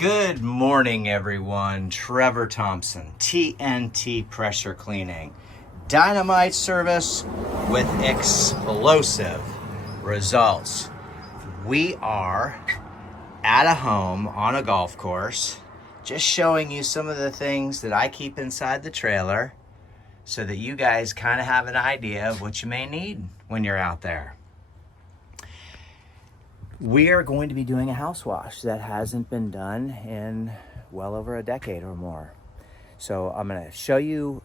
Good morning, everyone. Trevor Thompson, TNT Pressure Cleaning. Dynamite service with explosive results. We are at a home on a golf course, just showing you some of the things that I keep inside the trailer so that you guys kind of have an idea of what you may need when you're out there. We are going to be doing a house wash that hasn't been done in well over a decade or more. So I'm going to show you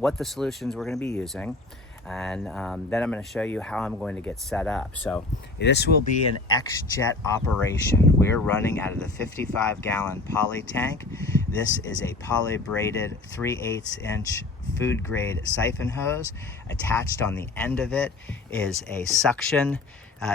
what the solutions we're going to be using, and then I'm going to show you how I'm going to get set up. So this will be an X-Jet operation. We're running out of the 55-gallon poly tank. This is a poly braided 3/8 inch food grade siphon hose. Attached on the end of it is a suction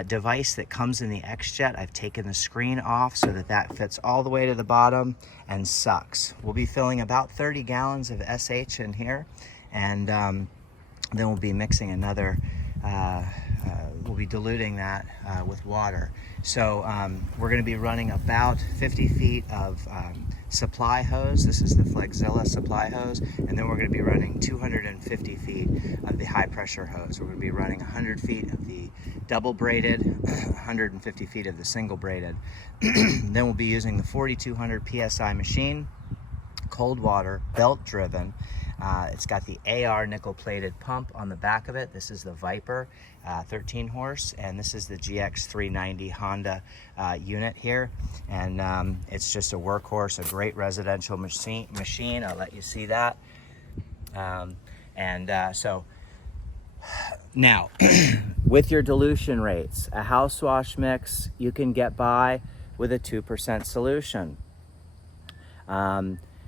device that comes in the X-Jet. I've taken the screen off so that fits all the way to the bottom and sucks. We'll be filling about 30 gallons of SH in here, and then we'll be mixing another, we'll be diluting that with water. So we're going to be running about 50 feet of supply hose. This is the Flexzilla supply hose, and then we're going to be running 250 feet of the high pressure hose. We're going to be running 100 feet of the double braided, 150 feet of the single braided. Then we'll be using the 4200 PSI machine, cold water, belt driven. It's got the AR nickel plated pump on the back of it. This is the Viper 13 horse, and this is the GX 390 Honda unit here. And it's just a workhorse, a great residential machine. I'll let you see that. So now, with your dilution rates, a house wash mix, you can get by with a 2% solution.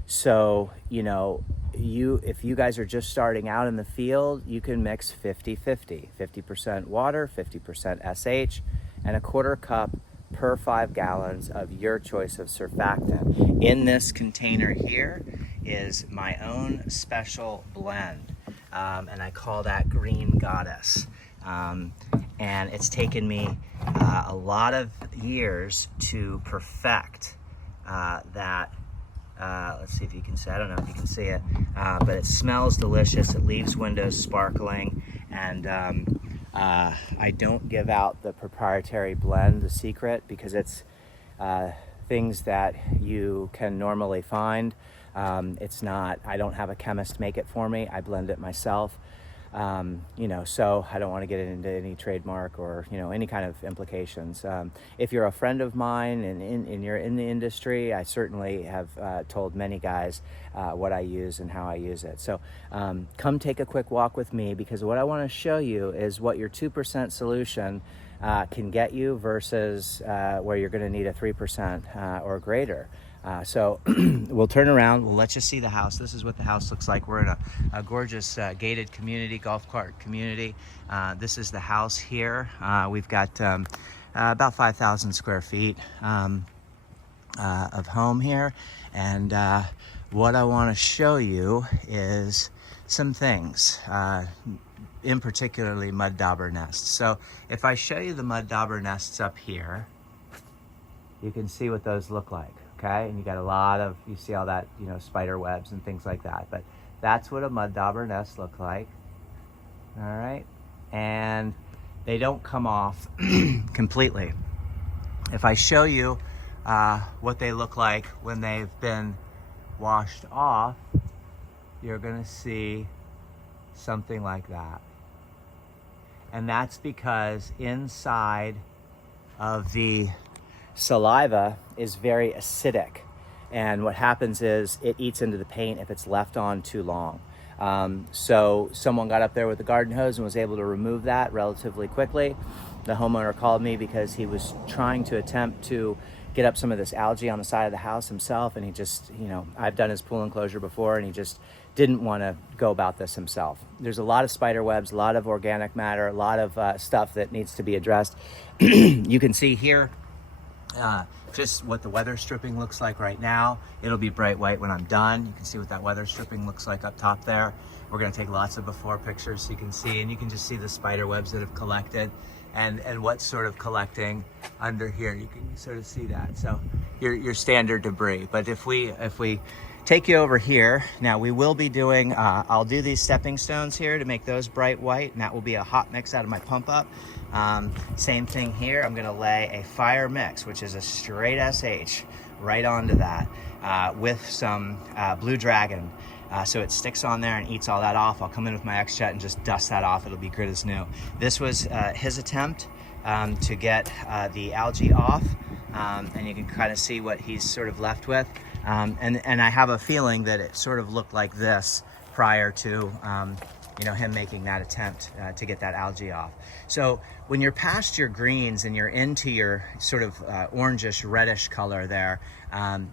So, if you guys are just starting out in the field, you can mix 50-50, 50% water, 50% SH, and a quarter cup per 5 gallons of your choice of surfactant. In this container here is my own special blend, and I call that Green Goddess. And it's taken me a lot of years to perfect that. Let's see if you can see. I don't know if you can see it, but it smells delicious. It leaves windows sparkling, and I don't give out the proprietary blend, the secret, because it's things that you can normally find. It's not, I don't have a chemist make it for me. I blend it myself. So I don't want to get into any trademark or, any kind of implications. If you're a friend of mine and you're in the industry, I certainly have told many guys what I use and how I use it. So come take a quick walk with me, because what I want to show you is what your 2% solution can get you versus where you're going to need a 3% or greater. So we'll turn around, we'll let you see the house. This is what the house looks like. We're in a gorgeous gated community, golf cart community. This is the house here. We've got about 5,000 square feet of home here. And what I want to show you is some things, in particularly mud dauber nests. So if I show you the mud dauber nests up here, you can see what those look like. Okay, and you got a lot of, you see all that, spider webs and things like that. But that's what a mud dauber nest looks like. All right, and they don't come off completely. If I show you what they look like when they've been washed off, you're gonna see something like that. And that's because inside of the saliva is very acidic, and what happens is it eats into the paint if it's left on too long. So someone got up there with a garden hose and was able to remove that relatively quickly. The homeowner called me because he was trying to attempt to get up some of this algae on the side of the house himself, and he just, I've done his pool enclosure before, and he just didn't want to go about this himself. There's a lot of spider webs, a lot of organic matter, a lot of stuff that needs to be addressed. You can see here just what the weather stripping looks like right now. It'll be bright white when I'm done. You can see what that weather stripping looks like up top there. We're going to take lots of before pictures so you can see, and you can just see the spider webs that have collected. and what's sort of collecting under here. You can sort of see that. So your standard debris. But if we take you over here, now we will be doing, I'll do these stepping stones here to make those bright white, and that will be a hot mix out of my pump up. Same thing here, I'm gonna lay a fire mix, which is a straight SH, right onto that with some Blue Dragon. So it sticks on there and eats all that off. I'll come in with my X-Jet and just dust that off. It'll be good as new. This was his attempt to get the algae off, and you can kind of see what he's sort of left with. And I have a feeling that it sort of looked like this prior to you know, him making that attempt to get that algae off. So when you're past your greens and you're into your sort of orangish reddish color there,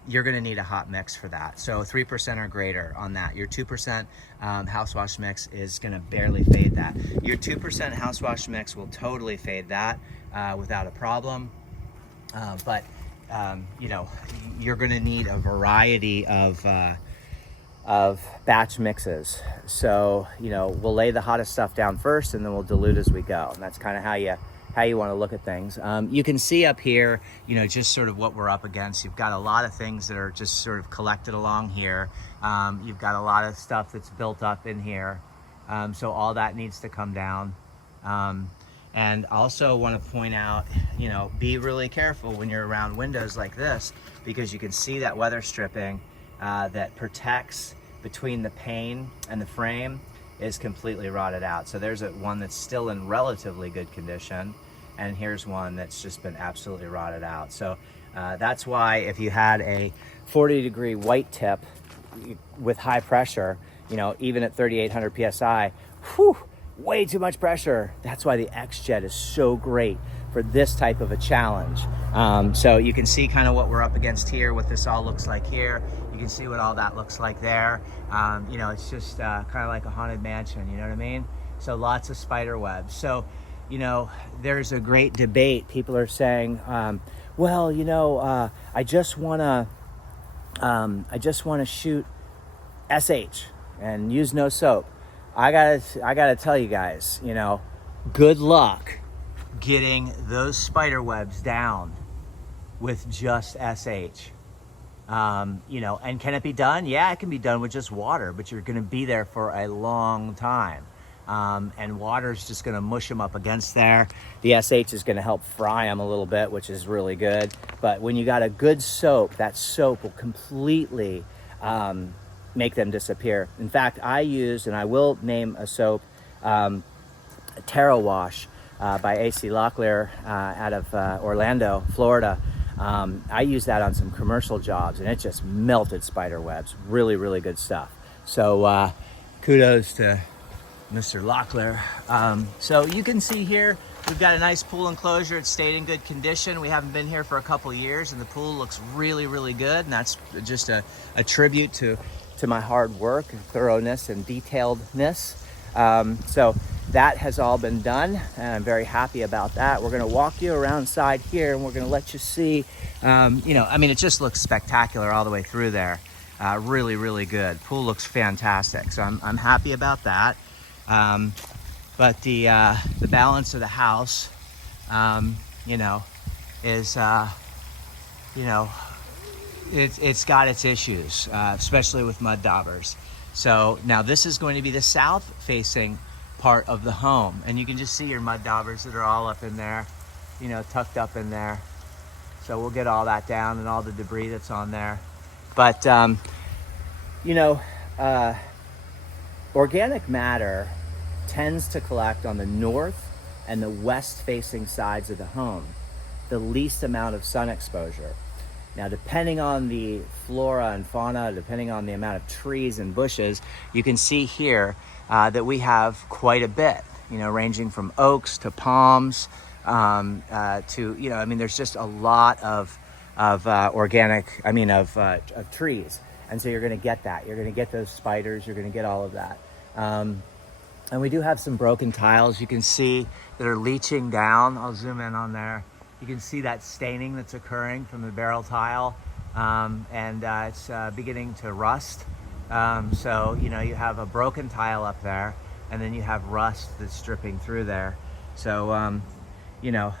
you're going to need a hot mix for that. So 3% or greater on that. Your 2% house wash mix is going to barely fade that. Your 2% house wash mix will totally fade that without a problem. But you know, you're going to need a variety of batch mixes. So, you know, we'll lay the hottest stuff down first and then we'll dilute as we go. And that's kind of how you want to look at things. You can see up here, you know, just sort of what we're up against. You've got a lot of things that are just sort of collected along here. You've got a lot of stuff that's built up in here. So all that needs to come down. And also want to point out, you know, be really careful when you're around windows like this, because you can see that weather stripping that protects between the pane and the frame is completely rotted out. So there's one that's still in relatively good condition, and here's one that's just been absolutely rotted out. So that's why if you had a 40-degree white tip with high pressure, you know, even at 3,800 PSI, whew, way too much pressure. That's why the X-Jet is so great for this type of a challenge. So you can see kind of what we're up against here, what this all looks like here. You can see what all that looks like there. You know, it's just kind of like a haunted mansion, you know what I mean? So lots of spider webs. So, you know, there's a great debate. People are saying, well, you know, I just wanna shoot SH and use no soap. I gotta tell you guys, you know, good luck getting those spider webs down with just SH. You know, and can it be done? Yeah, it can be done with just water, but you're gonna be there for a long time. And water's just gonna mush them up against there. The SH is gonna help fry them a little bit, which is really good. But when you got a good soap, that soap will completely make them disappear. In fact, I use, and I will name a soap, Terra Wash by AC Locklear out of Orlando, Florida. I use that on some commercial jobs and it just melted spider webs. Really, really good stuff. So kudos to Mr. Locklear. So you can see here, we've got a nice pool enclosure. It's stayed in good condition. We haven't been here for a couple years and the pool looks really, really good. And that's just a tribute to my hard work and thoroughness and detailedness. So that has all been done and I'm very happy about that. We're gonna walk you around side here and we're gonna let you see, you know, I mean, it just looks spectacular all the way through there. Really, really good. Pool looks fantastic. So I'm happy about that. But the balance of the house, you know, is, you know, it's got its issues, especially with mud daubers. So now this is going to be the south facing part of the home. And you can just see your mud daubers that are all up in there, you know, tucked up in there. So we'll get all that down and all the debris that's on there. But, you know, organic matter tends to collect on the north and the west facing sides of the home, the least amount of sun exposure. Now, depending on the flora and fauna, depending on the amount of trees and bushes, you can see here that we have quite a bit, you know, ranging from oaks to palms to, you know, I mean, there's just a lot of organic, I mean, of trees. And so you're going to get that. You're going to get those spiders. You're going to get all of that. And we do have some broken tiles you can see that are leaching down. I'll zoom in on there. You can see that staining that's occurring from the barrel tile, and it's beginning to rust. So, you know, you have a broken tile up there, and then you have rust that's dripping through there. So, you know,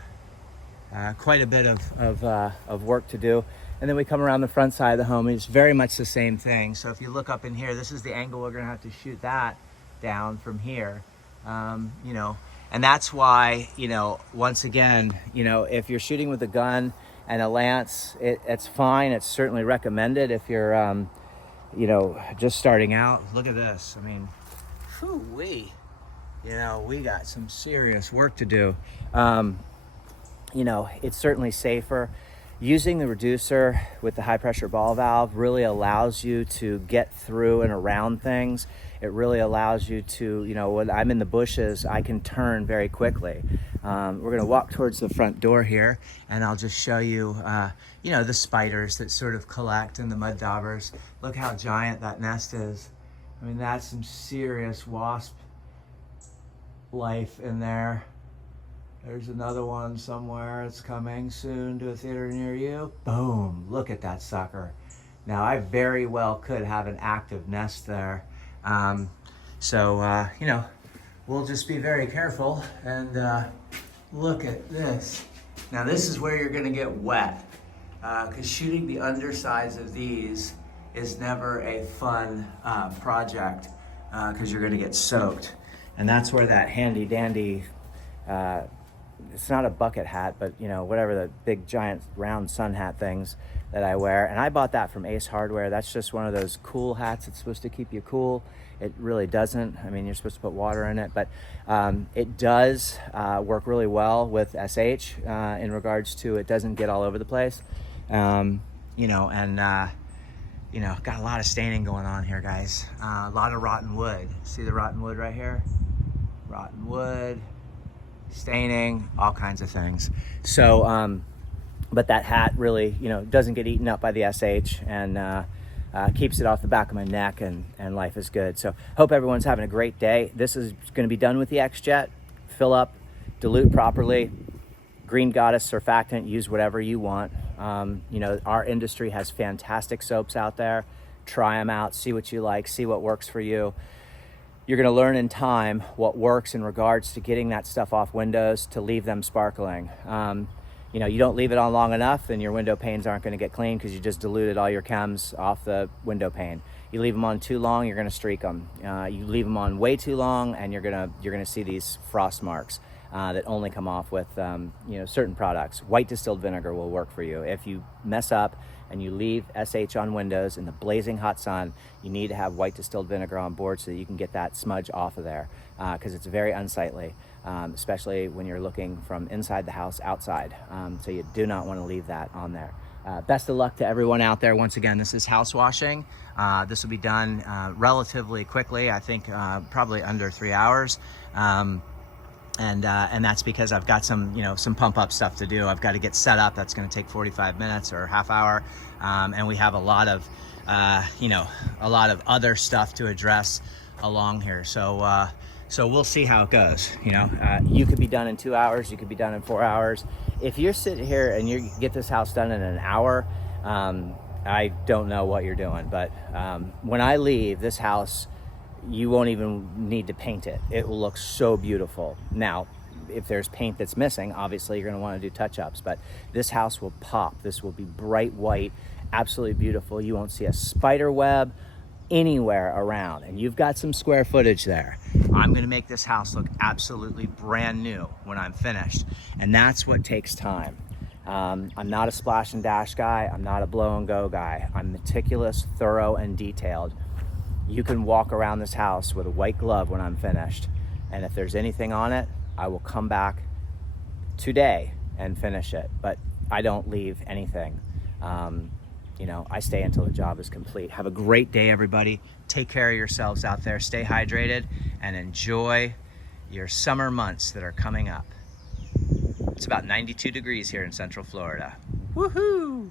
quite a bit of work to do. And then we come around the front side of the home, and it's very much the same thing. So if you look up in here, this is the angle we're gonna have to shoot that down from here. You know, and that's why, you know, once again, you know, if you're shooting with a gun and a lance, it's fine. It's certainly recommended if you're, you know, just starting out. Look at this. I mean, whoo-wee. You know, we got some serious work to do. You know, it's certainly safer. Using the reducer with the high pressure ball valve really allows you to get through and around things. It really allows you to, you know, when I'm in the bushes, I can turn very quickly. We're gonna walk towards the front door here, and I'll just show you, you know, the spiders that sort of collect and the mud daubers. Look how giant that nest is. I mean, that's some serious wasp life in there. There's another one somewhere. It's coming soon to a theater near you. Boom, look at that sucker. Now, I very well could have an active nest there. You know, we'll just be very careful. And look at this. Now, this is where you're gonna get wet, because shooting the undersides of these is never a fun project, because you're gonna get soaked. And that's where that handy dandy, it's not a bucket hat, but you know, whatever the big giant round sun hat things that I wear. And I bought that from Ace Hardware. That's just one of those cool hats. It's supposed to keep you cool. It really doesn't. I mean, you're supposed to put water in it, but it does work really well with SH in regards to it doesn't get all over the place. You know, and you know, got a lot of staining going on here, guys. A lot of rotten wood. See the rotten wood right here? Rotten wood, staining, all kinds of things. So, but that hat really, you know, doesn't get eaten up by the SH, and keeps it off the back of my neck, and life is good. So hope everyone's having a great day. This is going to be done with the X-Jet. Fill up, dilute properly. Green Goddess surfactant, use whatever you want. You know, our industry has fantastic soaps out there. Try them out, see what you like, see what works for you. You're gonna learn in time what works in regards to getting that stuff off windows to leave them sparkling. You know, you don't leave it on long enough, then your window panes aren't gonna get clean because you just diluted all your chems off the window pane. You leave them on too long, you're gonna streak them. You leave them on way too long, and you're gonna see these frost marks that only come off with you know, certain products. White distilled vinegar will work for you. If you mess up and you leave SH on windows in the blazing hot sun, you need to have white distilled vinegar on board so that you can get that smudge off of there, because it's very unsightly, especially when you're looking from inside the house outside. So you do not want to leave that on there. Best of luck to everyone out there. Once again, this is house washing. This will be done relatively quickly, I think probably under 3 hours. And that's because I've got some, you know, some pump up stuff to do. I've got to get set up. That's going to take 45 minutes or half hour. And we have a lot of, you know, a lot of other stuff to address along here. So, so we'll see how it goes. You know, you could be done in 2 hours. You could be done in 4 hours. If you're sitting here and you get this house done in an hour, I don't know what you're doing. But when I leave this house, you won't even need to paint it. It will look so beautiful. Now, if there's paint that's missing, obviously you're gonna wanna do touch-ups, but this house will pop. This will be bright white, absolutely beautiful. You won't see a spider web anywhere around, and you've got some square footage there. I'm gonna make this house look absolutely brand new when I'm finished, and that's what takes time. I'm not a splash and dash guy. I'm not a blow and go guy. I'm meticulous, thorough, and detailed. You can walk around this house with a white glove when I'm finished. And if there's anything on it, I will come back today and finish it. But I don't leave anything. You know, I stay until the job is complete. Have a great day, everybody. Take care of yourselves out there. Stay hydrated and enjoy your summer months that are coming up. It's about 92 degrees here in Central Florida. Woohoo!